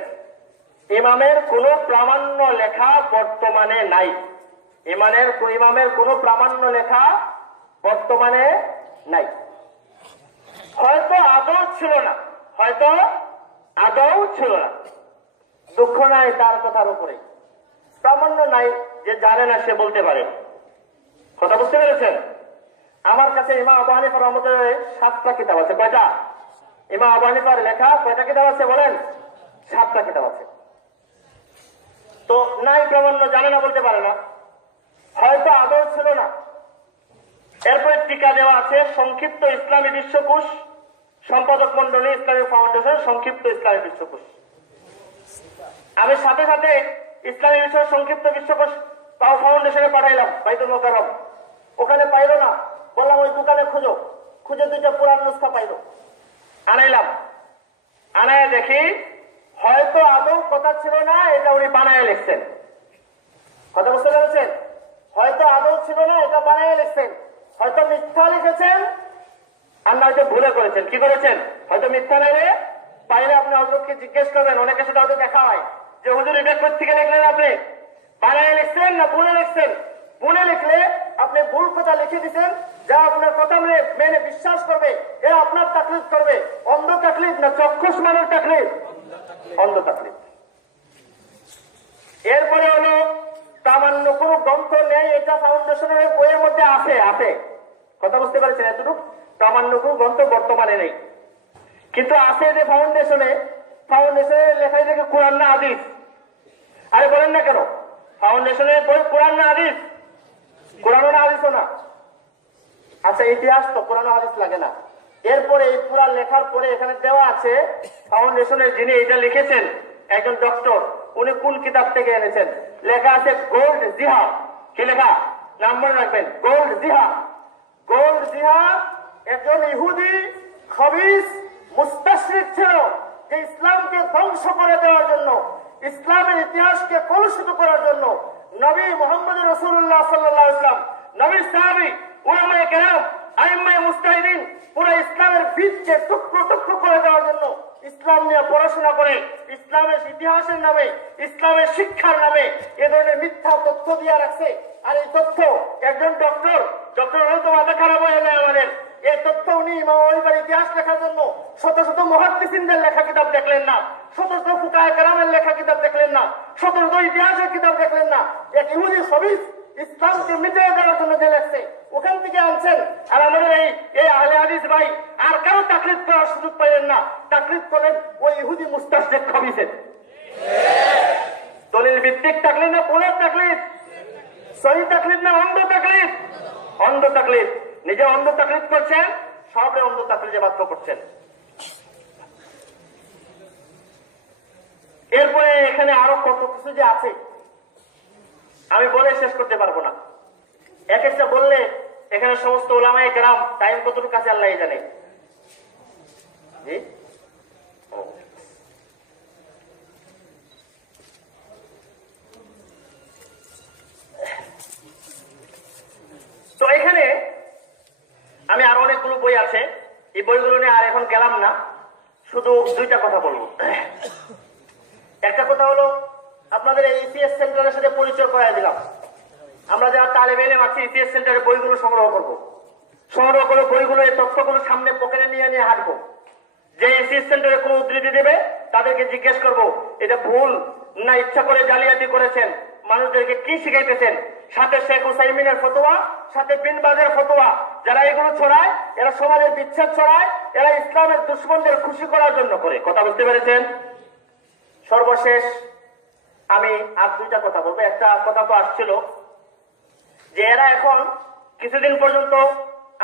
ইমামের কোন প্রামাণ্য লেখা বর্তমানে নাই। ইমামের কোন প্রামাণ্য লেখা বর্তমানে নাই। হয়তো আদৌ ছিল না, দুঃখ নাই তার কথার উপরে। প্রামাণ্য নাই, যে জানে না সে বলতে পারে। কথা বুঝতে পেরেছেন? আমার কাছে ইমাম আবু হানিফা রহমতুল্লাহ 7টা কিতাব আছে। কয়টা? ইমাম আবু হানিফার লেখা কয়টা কিতাব আছে বলেন? 7টা কিতাব আছে। তো নাই, প্রামাণ্য, জানে না, বলতে পারে না, হয়তো আদৌ ছিল না। এরপরে টিকা দেওয়া আছে সংক্ষিপ্ত ইসলামী বিশ্বকোষ, সম্পাদক মন্ডলী ইসলামী ফাউন্ডেশন, সংক্ষিপ্ত ইসলামী বিশ্বকোষ। আমি সাথে সাথে ইসলামী বিষয়ের সংক্ষিপ্ত বিশ্বকোষ ফাউন্ডেশনে পাঠাইলাম বাইতুল মোকাররম। ওখানে পাইলো না, বললাম ওই দোকানে খুঁজে 2টা পুরান নুসখা পাইলো, আনাইলাম। আনায় দেখি হয়তো আদৌ কথা ছিল না, এটা উনি বানায় লিখছেন। কথা বুঝতে পেরেছেন? হয়তো আদৌ ছিল না, এটা বানায় লিখছেন। হয়তো মিথ্যা লিখেছেন, আর না হয়তো ভুলে করেছেন। কি করেছেন? হয়তো মিথ্যা নাইলে পাইলে আপনি হজরতকে জিজ্ঞেস করবেন। অনেকের সাথে হয়তো দেখা হয় যে হুজুর এটা কোথেকে লিখলেন, আপনি বানায় লিখছেন না ভুলে লিখছেন? ভুলে লিখলে আপনি ভুল কথা লিখে দিচ্ছেন, যা আপনার কথা মেনে বিশ্বাস করবে এরা আপনার তাকলিদ করবে। অন্ধ তাকলিদ না চক্ষুষ মানের তাকলিদ? অন্ধ তাকলিদ। এরপরে হলো সামান্য কোনো গ্রন্থ নেই, এটা ফাউন্ডেশনের বইয়ের মধ্যে আছে। আছে, কথা বুঝতে পারছেন? এতটুকু সামান্য কোনো গ্রন্থ বর্তমানে নেই, কিন্তু আছে যে ফাউন্ডেশনের লেখাই থেকে কোরআন না হাদিস? আরে বলেন না কেন? ফাউন্ডেশনের বই কোরআন না হাদিস? কোরআনও না হাদিসও না। আচ্ছা, ইতিহাস তো কোরআন হাদিস লাগে না। এরপরে এই পুরা লেখার পরে এখানে দেওয়া আছে ফাউন্ডেশনের যিনি এটা লিখেছেন একজন ডক্টর, উনি কোন কিতাব থেকে এনেছেন। লেখা আছে গোল্ড জিহা। কি লেখা? নাম মনে রাখবেন, গোল্ড জিহা। গোল্ড জিহা একজন ইহুদি খবিস মুস্তাশরিক ছিল, যে ইসলামকে ধ্বংস করে দেওয়ার জন্য, ইসলামের ইতিহাসকে কলুষিত করার জন্য নবী মুহাম্মদ রাসূলুল্লাহ সাল্লাল্লাহু আলাইহি ওয়াসাল্লাম, নবীর সাহাবী, উলামায়ে কেরাম, আইম্মায়ে মুজতাহিদিন পুরো ইসলামের বীজকে টুকরো টুকরো করে দেওয়ার জন্য ইসলাম নিয়ে পড়াশোনা করে ইসলামের ইতিহাসের নামে, ইসলামের শিক্ষার নামে এ ধরনের মিথ্যা তথ্য দিয়ে রাখছে। আর এই তথ্য একজন ডক্টর হয়তো মাথা খারাপ হয়ে যায় আমাদের। এই তথ্য উনি ইমাম আবুর ইতিহাস লেখার জন্য শত শত মুহাদ্দিসিনদের লেখা কিতাব দেখলেন না, শত শত ফুকায়ে কেরামের লেখা কিতাব দেখলেন না, শত শত ইতিহাসের কিতাব দেখলেন না। এক ইহুদি খবিস ইসলামকে মিটিয়ে দেওয়ার জন্য যে লেখছে ওখান থেকে আনছেন। আর আমাদের এই আহলে হাদিস ভাই আর কারো তাকলিদ করার সুযোগ পাইলেন না, তাকলিদ করেন ওই ইহুদি মুস্তাশরিক খবিসের। দলিল ভিত্তিক তাকলিদ না ভুলের তাকলিদ? সহি তাকলিদ না অন্ধ তাকলিদ? অন্ধ তাকলিদ। নিজে অন্ধ তাকলিদ করছেন, সবে অন্ধ তাকলিদে বাধ্য করছেন। এরপরে এখানে আরো কত কিছু যে আছে আমি বলে শেষ করতে পারবো না। এক একটা বললে এখানে সমস্ত উলামায়ে কেরাম টাইম কতটুকু কাছে আল্লাহ জানে। জি, তো এখানে আমি আরো অনেকগুলো বই আছে, এই বইগুলো নিয়ে আর এখন গেলাম না, শুধু দুইটা কথা বলবো। একটা কথা হলো আপনাদের এই ইসিএস সেন্টারের সাথে পরিচয় করাই দিলাম। আমরা যারা তালেব ইলম আছি ইসিএস সেন্টারে বইগুলো সংগ্রহ করবো, সংগ্রহ করে বইগুলো এই তথ্যগুলো সামনে পকেটে নিয়ে হাঁটবো। যে ইসিএস সেন্টারে কোনো উদ্ধৃতি দেবে তাদেরকে জিজ্ঞেস করবো এটা ভুল না ইচ্ছা করে জালিয়াতি করেছেন, মানুষদেরকে কি শিখাইতেছেন। সাথে শেখ উসাইমিনের ফতোয়া, সাথে বিন বাজের ফতোয়া। যারা এগুলো ছড়ায় এরা সমাজের বিচ্ছেদ ছড়ায়, এরা ইসলামের দুশ্মনদের খুশি করার জন্য করে। কথা বুঝতে পেরেছেন? সর্বশেষ আমি আর দুইটা কথা বলবো। একটা কথা তো আসছিল যে এরা এখন কিছুদিন পর্যন্ত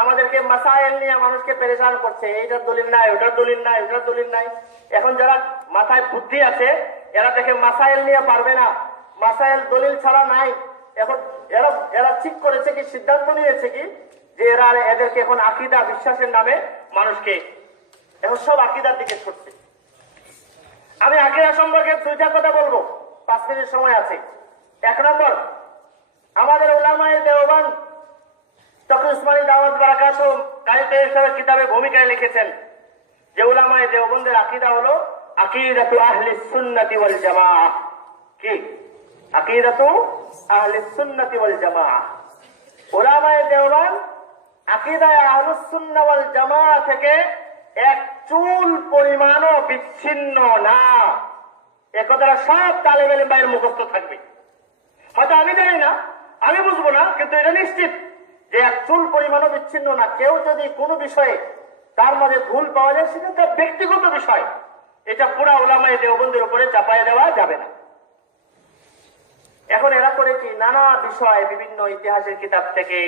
আমাদেরকে মাসাইল নিয়ে মানুষকে পেরেশান করছে, এইটার দলিল নাই, ওটার দলিল নাই, ওটার দলিল নাই। এখন যারা মাথায় বুদ্ধি আছে এরা দেখে মাসাইল নিয়ে পারবে না, মাসাইল দলিল ছাড়া নাই। এখন এরা ঠিক করেছে কি, সিদ্ধান্ত নিয়েছে কি যে এদেরকে এখন আকীদা বিশ্বাসের নামে মানুষকে এখন সব আকীদার দিকে ছুটছে। আমি আকীদা সম্পর্কে দুইটা কথা বলবো, 5 মিনিট সময় আছে। এক নম্বর, আমাদের উলামায়ে দেওবন্দ তখন উসমানী দাওয়াত বারাকাতুহ কারিতে হিসেবে কিতাবে ভূমিকায় লিখেছেন যে উলামায়ে দেওবন্দের আকীদা হলো আকিদাতু আহলিস সুন্নাতি ওয়াল জামাআহ। কি আকিদাতু আহলিস সুন্নাতি ওয়াল জামাআহ? উলামায়ে দেওবন্দ আকীদায়ে আহলুস সুন্নাহ ওয়াল জামাআহ থেকে এক চুল পরিমাণও বিচ্ছিন্ন না। এ কথাটা সব তালেব ইলম ভাইয়ের মুখস্থ থাকবে। হয়তো আমি জানি না, আমি বুঝবো না, কিন্তু এটা নিশ্চিত যে এক চুল পরিমাণও বিচ্ছিন্ন না। কেউ যদি কোনো বিষয়ে তার মধ্যে ভুল পাওয়া যায় সেটা তার ব্যক্তিগত বিষয়, এটা পুরা উলামায়ে দেওবন্দের উপরে চাপায় দেওয়া যাবে না। এখন এরা করে কি, নানা বিষয় বিভিন্ন ইতিহাসের কিতাব থেকে,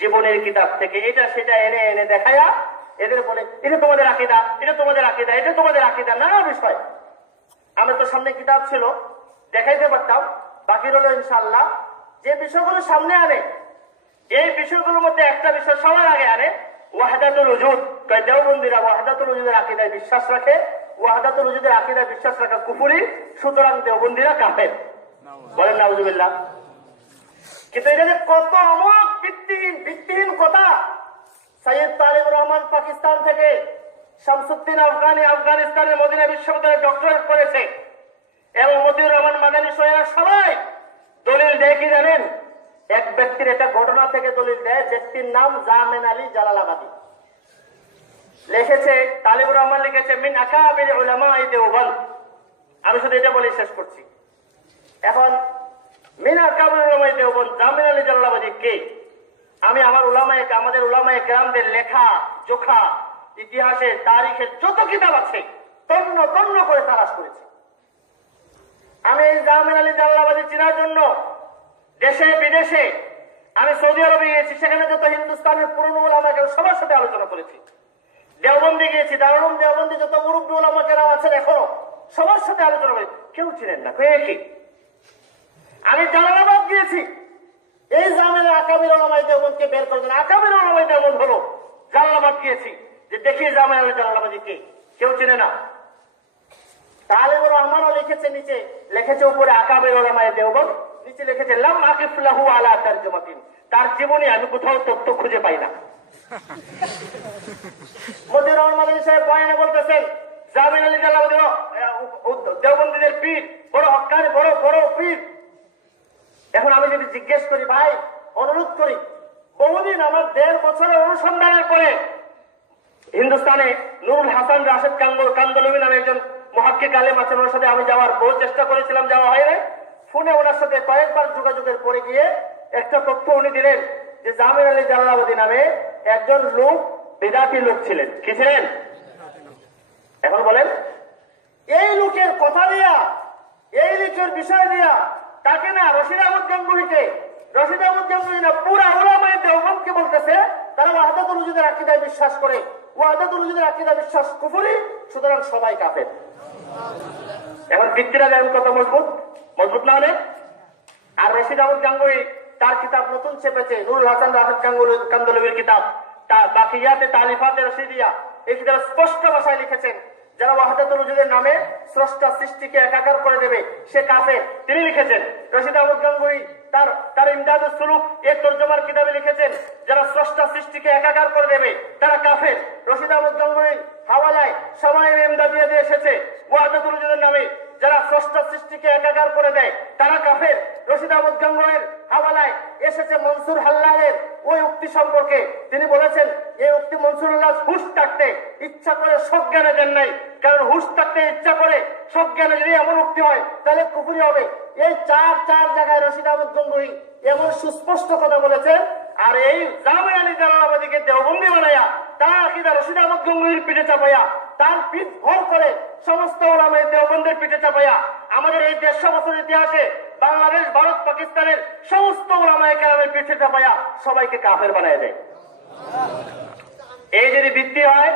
জীবনের কিতাব থেকে এটা সেটা এনে এনে দেখায়া এদের বলে এটা তোমাদের আকীদা, এটা তোমাদের আকীদা, এটা তোমাদের আকীদা, নানা বিষয়। আমরা তো সামনে কিতাব ছিল দেখাইতে পারতাম, বাকি রইল ইনশাআল্লাহ। যে বিষয়গুলো সামনে আনে এই বিষয়গুলোর মধ্যে একটা বিষয় সবার আগে আনে ওয়াহদাতুল উজুদ। দেওবন্দীরা ওয়াহদাতুল উজুদের আকীদায় বিশ্বাস রাখে, ওয়াহদাতুল উজুদের আকীদায় বিশ্বাস রাখা কুফরি, সুতরাং দেওবন্দীরা কাফের। বলেন সৈয়দ তালিবুর রহমান পাকিস্তান থেকে, শামসুদ্দিন আফগানি আফগানিস্তানের মদিনা বিশ্ববিদ্যালয়ে ডক্টরেট করেছে, এবং মতিউর রহমান মাদানী সৈয়দরা সবাই দলিল দেয় কি জানেন? এক ব্যক্তির এটা ঘটনা থেকে দলিল দেয়, ব্যক্তির নাম জামেন আলী জালালাবাদী। লিখেছে তালিবুর রহমান, লিখেছে মিন আকাবির উলামায়ে দেওবন্দ। আমি শুধু এটা বলে শেষ করছি। এখন মিন আকাবির উলামায়ে দেওবন্দ জামেন আলী জালালাবাদী কে? আমি আমাদের উলামায়ে কেরামদের লেখা জোখা ইতিহাসের তারিখের যত কিতাব আছে তন্ন তন্ন করে তালাশ করেছি। আমি এই জামেন আলী জালালাবাদী চেনার জন্য দেশে বিদেশে আমি সৌদি আরবে গিয়েছি, সেখানে যত হিন্দুস্তানের পুরনো উলামা কেরাম সবার সাথে আলোচনা করেছি। দেওবন্দে গিয়েছি, দারুল উলুম দেওবন্দে যত মুরব্বী উলামা কেরাম আছেন এখনো সবার সাথে আলোচনা করেছি, কেউ চিনেন না কে কি। আমি জালালাবাদ গিয়েছি, এই জামেন আকাবির উলামায়ে দেওবন্দকে বের করে দেন। আকাবির উলামায়ে দেওবন্দ হলো জালালাবাদ গিয়েছি, যে দেখি জামেন আলী জালালাবাদী কে, কেউ চিনে না। তালিবুর রহমানও লিখেছে, নিচে লিখেছে উপরে আকাবির উলামায়ে দেওবন্দ, নিচে লিখেছে লাম আকিফ লাহু আলা তারজুমাতিন, তার জীবনে আমি কোথাও তথ্য খুঁজে পাই না। মতিউর রহমান মাদানী সাহেব বয়ানে বলতেছেন জামেন আলী জালালাবাদী দেওবন্দীদের পীর, বড় হক্কানি, বড় বড় পীর। এখন আমি যদি জিজ্ঞেস করি, ভাই অনুরোধ করি, বহুদিন আমার 1.5 বছরের অনুসন্ধানের পরে হিন্দুস্তানে নুরুল হাসান রাশেদ কান্দলবি নামে একজন মুহাক্কিক আলেম আছেন, ওনার সাথে আমি যাওয়ার বহু চেষ্টা করেছিলাম, যাওয়া হয় নাই। ফোনে ওনার সাথে কয়েকবার যোগাযোগের পরে গিয়ে একটা তথ্য উনি দিলেন যে জামেন আলী জালালাবাদী নামে একজন লোক বিদাতি লোক ছিলেন। কি ছিলেন? এখন বলেন, এই লোকের কথা দিয়া, এই লোকের বিষয় দিয়া তাকে না রশিদ আহমদ গাঙ্গুহিকে, রশিদ আহমদ গাঙ্গুহি না পুরা উলামায়ে দেওবন্দকে বলতেছে তারা ওয়াহদাতুল ওজুদের আকীদায় বিশ্বাস করে, ওয়াহদাতুল ওজুদের আকীদা বিশ্বাস কুফরি, সুতরাং সবাই কাফের। এখন ভিত্তিটা দেখেন কত মজবুত, মজবুত না অনেক। আর রশিদ আহমদ গাঙ্গুহি তার কিতাব নতুন ছেপেছে, নুরুল হাসান রাশেদ কান্দলবির কিতাব বাকিয়াতে তালিফাতে রশিদিয়া, এই কিতাবে স্পষ্ট ভাষায় লিখেছেন যারা ওয়াহদাতুল ওজুদের নামে স্রষ্টা সৃষ্টিকে একাকার করে দেবে সে কাফের। তিনি লিখেছেন, রশিদ আহমদ গাঙ্গুহি তার ইমদাদুস সুলুক এর তরজমার কিতাবে লিখেছেন যারা স্রষ্টা সৃষ্টিকে একাকার করে দেবে তারা কাফের। রশিদ আহমদ গাঙ্গুহি হাওয়ালায় শামায়েল ইমদাদিয়া দিয়ে এসেছে ওয়াহদাতুল ওজুদের নামে যারা স্রষ্টা সৃষ্টিকে একাকার করে দেয় তারা কাফের। রশিদ আহমদ গাঙ্গুহির হাওয়ালায় এসেছে মনসুর হাল্লালের ওই উক্তি সম্পর্কে, তিনি বলেছেন এই উক্তি মনসুর হাল্লাল হুশ থাকতে ইচ্ছা করে সজ্ঞানে দেন নাই, কারণ হুশ থাকতে ইচ্ছা করে সজ্ঞানে যদি এমন উক্তি হয় তাহলে কুফরি হবে। এই চার জায়গায় রশিদ আহমদ গাঙ্গুহি এমন সুস্পষ্ট কথা বলেছেন। আর এই জামেন আলী জালালাবাদীকে দেওবন্দি বানাইয়া তার আকীদা রশিদ আহমদ গাঙ্গুহির পিঠে চাপাইয়া, তার পিঠ ভর করে সমস্ত উলামায়ে দেওবন্দের পিঠে চাপাইয়া আমাদের এই 150 বছর ইতিহাসে বাংলাদেশ, ভারত, পাকিস্তানের সমস্ত উলামায়ে কেরামের পিঠে চাপাইয়া সবাইকে কাফের বানায় দেয়। এই যদি ভিত্তি হয়,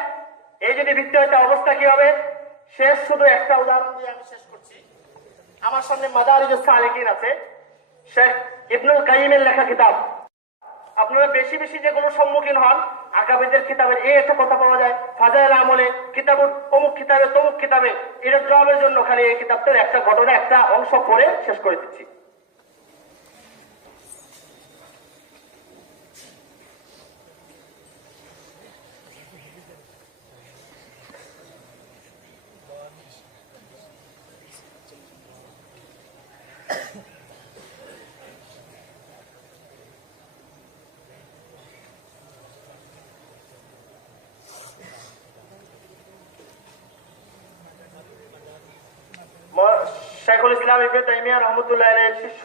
তা অবস্থা কি হবে? শেষ শুধু একটা উদাহরণ দিয়ে আমি শেষ করছি। আমার সামনে মাদারিজুস সালিকিন আছে, শেখ ইবনুল কাইয়িমের লেখা কিতাব। আপনারা বেশি বেশি যেগুলো সম্মুখীন হন আকাবিদের কিতাবের এই একটা কথা পাওয়া যায়, ফাজাইল আমলে কিতাব অমুক কিতাবে তমুক কিতাবে, এর জবাবের জন্য খালি এই কিতাবটার একটা ঘটনা, একটা অংশ পড়ে শেষ করে দিচ্ছি। শাইখুল ইসলাম ইবনে তাইমিয়া রাহমাতুল্লাহ আলাইহির শিষ্য,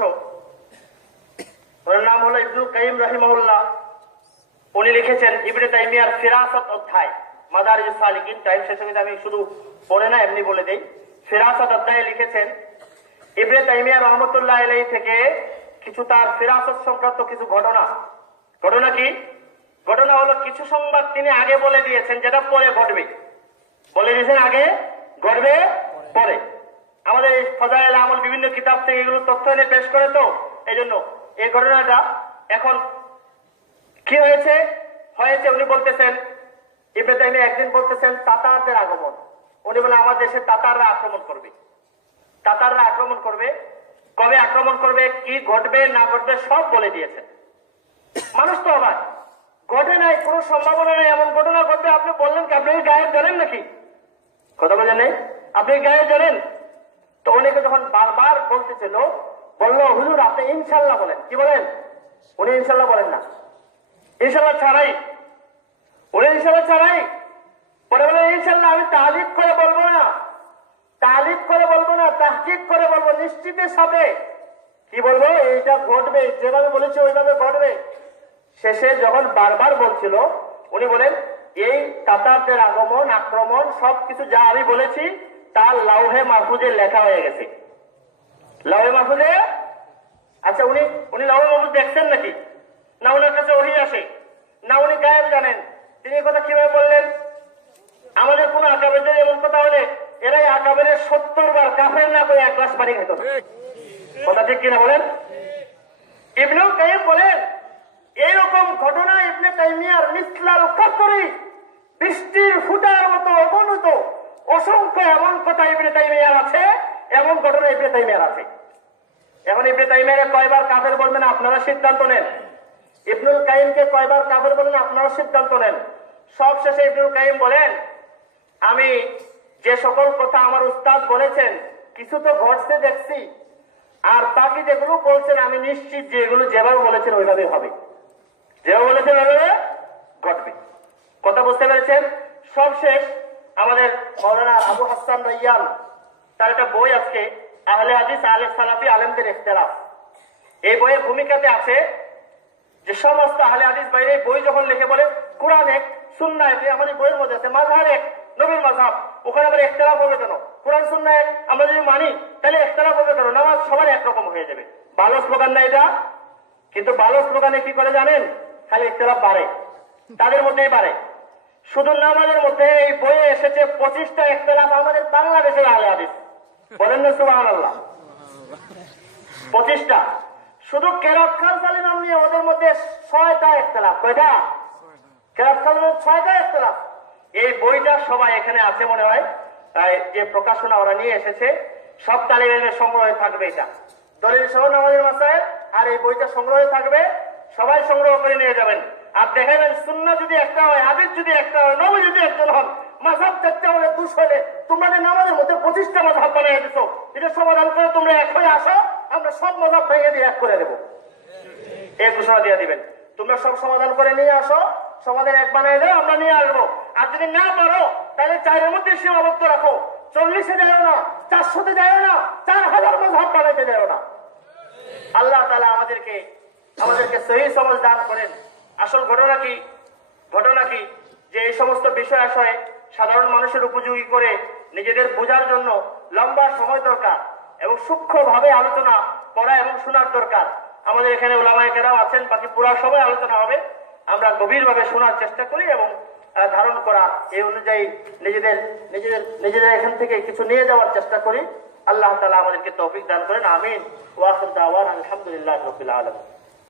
ওর নাম হলো ইবনুল কাইয়িম রাহিমাহুল্লাহ। উনি লিখেছেন ইবনে তাইমিয়ার ফিরাসাত অধ্যায়, মাদারিজুস সালিকিন, টাইম শেষ হয়ে গেছে, আমি শুধু পড়ে না এমনি বলে দেই। ফিরাসাত অধ্যায়ে লিখেছেন ইবনে তাইমিয়া রাহমাতুল্লাহ আলাইহি থেকে কিছু তার ফিরাসত সংক্রান্ত কিছু ঘটনা কি? ঘটনা হলো কিছু সংবাদ তিনি আগে বলে দিয়েছেন যেটা পরে ঘটবে, বলে দিয়েছেন আগে, ঘটবে পরে। আমাদের এই ফাজাইল আমল বিভিন্ন কিতাব থেকে এগুলো তথ্য এনে পেশ করে, তো এই জন্য এই ঘটনাটা এখন কি হয়েছে উনি বলতেছেন, ইবনে তাইমিয়া একদিন বলতেছেন তাতারদের আগমন। উনি বলে আমার দেশে তাতাররা আক্রমণ করবে, কবে আক্রমণ করবে, কি ঘটবে না ঘটবে সব বলে দিয়েছেন। মানুষ তো অবাক, ঘটে নাই, কোনো সম্ভাবনা নেই এমন ঘটনা ঘটবে, আপনি বললেন কি আপনি গায়েব জানেন নাকি? কথা বলেন নেই, আপনি গায়েব জানেন? তো অনেকে যখন বারবার বলতেছিল, বললো হুজুর আপনি ইনশাল্লাহ বলেন। কি বলেন? উনি ইনশাল্লাহ বলেন না, ইনশাল্লাহ ছাড়াই, উনি ইনশাল্লাহ ছাড়াই। পরে বলেন ইনশাল্লাহ আমি তালিফ করে বলবো না, তালিফ করে বলবো না, তাহকিক করে বলবো, নিশ্চিতের সাথে। কি বলবো? এইটা ঘটবে, যেভাবে বলেছে ওইভাবে ঘটবে। শেষে যখন বারবার বলছিল, উনি বলেন এই তাতারদের আগমন, আক্রমণ সবকিছু যা আমি বলেছি তার লাউহে মাহফুজে লেখা হয়ে গেছে। লাউহে মাহফুজে, আচ্ছা উনি উনি লাউহে মাহফুজ দেখছেন নাকি? না ওনার কাছে ওহি আসে? না উনি গায়েব জানেন? তিনি কথা কিভাবে বললেন? আমাদের কোন আকাবেদের এমন কথা হলে এরাই আকাবেদের 70 বার কাফের না করে 1 গ্লাস পানি খেত। কথা ঠিক কিনা বলেন? ইবনুল কাইয়িম বলেন এইরকম ঘটনা ইবনে তাইমিয়ার মিসলাল কাতরি, বৃষ্টির ফুটার মতো অগণিত অসংখ্য এমন কথা ইবনে তাইমিয়ার আছে, এমন ঘটনা ইবনে তাইমিয়ার আছে। এখন ইবনে তাইমিয়ার কয়বার কাফের বলবেন আপনারা সিদ্ধান্ত নেন, ইবনুল কাইয়িমকে কয়বার কাফের বলবেন আপনারা সিদ্ধান্ত নেন। সব শেষে ইবনুল কাইয়িম বলেন আমি যে সকল কথা আমার উস্তাদ বলেছেন কিছু তো ঘটছে দেখছি, আর বাকি যেগুলো বলছেন আমি নিশ্চিত যে এগুলো যেভাবে বলেছেন ওইভাবে হবে, যেভাবে বলেছেন ওইভাবে ঘটবে। কথা বুঝতে পেরেছেন? সব শেষ আমাদের মাওলানা আবু হাসান রাইয়ান তার একটা বই আজকে আহলে হাদিস আহলে সালাফি আলেমদের ইখতিলাফ, এই বইয়ের ভূমিকাতে আছে যে সমস্ত আহলে হাদিস বাইরে বই যখন লিখে বলে কোরআন এক সুন্নাহ এক, আমাদের বইয়ের মধ্যে আছে মাযহাব এক, নবীর মাযহাব, ওখানে আবার ইখতিলাফ হবে কেন? কোরআন সুন্নাহ এক আমরা যদি মানি তাহলে ইখতিলাফ হবে কেন? নামাজ সবার একরকম হয়ে যাবে। ভালো স্লোগান না এটা? কিন্তু ভালো স্লোগানে কি করে জানেন? খালি ইখতিলাফ বাড়ে, তাদের মধ্যেই বাড়ে। শুধু নামাজের মধ্যে এই বইয়ে এসেছে 25টা ইখতিলাফ আমাদের বাংলাদেশের আহলে হাদিস, বলেন না সুবহানাল্লাহ? 25টা। শুধু কেরাত খান সালিম নিয়ে ওদের মধ্যে 6টা ইখতিলাফ। কয়টা? কেরাত খান 6টা ইখতিলাফ। এই বইটা সবাই এখানে আছে মনে হয়, তাই যে প্রকাশনা ওরা নিয়ে এসেছে সব তালিম ইলমের সংগ্রহে থাকবে, এটা দলিল সহ নামাজের মাসায়েল, আর এই বইটা সংগ্রহে থাকবে, সবাই সংগ্রহ করে নিয়ে যাবেন। আর দেখাবেন সুন্নাহ যদি একটা হয়, হাদিস যদি একটা হয়, নবী যদি একজন হন, মাযহাব 4টা হলে 2 হলে তোমরা যে নামাজের মধ্যে 25টা মাযহাব বানিয়ে দিছো, এটা সমাধান করে তোমরা এক হয়ে আসো, আমরা সব মাযহাব ভেঙে দিয়ে এক করে দেব, এই ঘোষণা দিয়ে দিবেন। তোমরা সব সমাধান করে নিয়ে আসো, সমাধান এক বানিয়ে দেও, আমরা নিয়ে আসবো। আর যদি না পারো তাহলে 4-এর মধ্যে সীমাবদ্ধ রাখো, 40-এ যাও না, 400-তে যাও না, 4000 মাযহাব বানাইতে যাও না। আল্লাহ তাআলা আমাদেরকে সহি সমাজ দান করেন। আসল ঘটনা কি? ঘটনা কি যে এই সমস্ত বিষয় আশয়ে সাধারণ মানুষের উপযোগী করে নিজেদের বোঝার জন্য লম্বা সময় দরকার এবং সূক্ষ্মভাবে আলোচনা করা এবং শোনার দরকার। আমাদের এখানে উলামায়ে কেরাম আছেন, বাকি পুরো সময় আলোচনা হবে, আমরা গভীরভাবে শোনার চেষ্টা করি এবং ধারণ করা এই অনুযায়ী নিজেদের এখান থেকে কিছু নিয়ে যাওয়ার চেষ্টা করি। আল্লাহ তাআলা আমাদেরকে তৌফিক দান করেন, আমিন। ওয়া আখিরু দাওয়ানা আলহামদুলিল্লাহি রাব্বিল আলামিন।